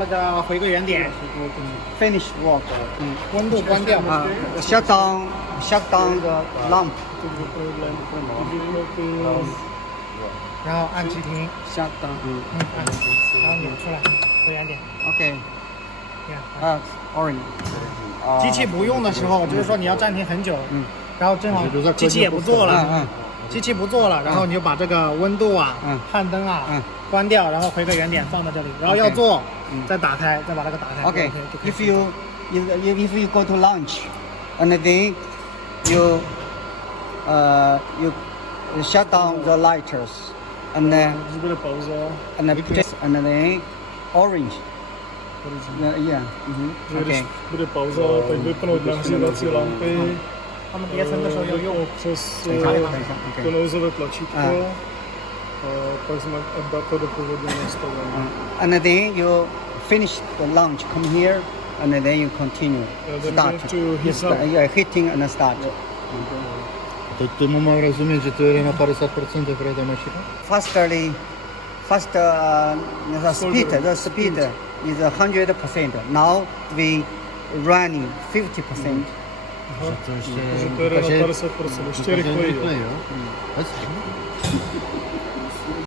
那个回个原点， finish work. 温度关掉。 Shut down the lamp. 然后按急停， Shut down. 按，然后扭出来，回原点。 Okay. 这样。 Orange. 机器不用的时候，就是说你要暂停很久，然后正好机器也不做了，机器不做了，然后你就把这个温度啊、焊灯啊关掉，然后回个原点放到这里，然后要做再打开，再把这个打开。 Okay. If you go to lunch, and then you shut down the lighters, and then Bude pauza. and then orange. Yeah. Okay. Bude pauza, tak vypnout nahřívací lampy. 他们叠层的时候要用。 Přes Okay. to nouzové tlačítko. Pak jsme adapter do původního nastavení. And then you finish the lunch. Come here, and then you continue. Then Start. you have to hit up. Yeah, hitting and start. Teď tomu mám rozumět, že to jede na 50% teprve ta mašina? The speed is 100%. Now we running 50%. Že to ještě Že to jede na 50%, ještě rychleji. jo?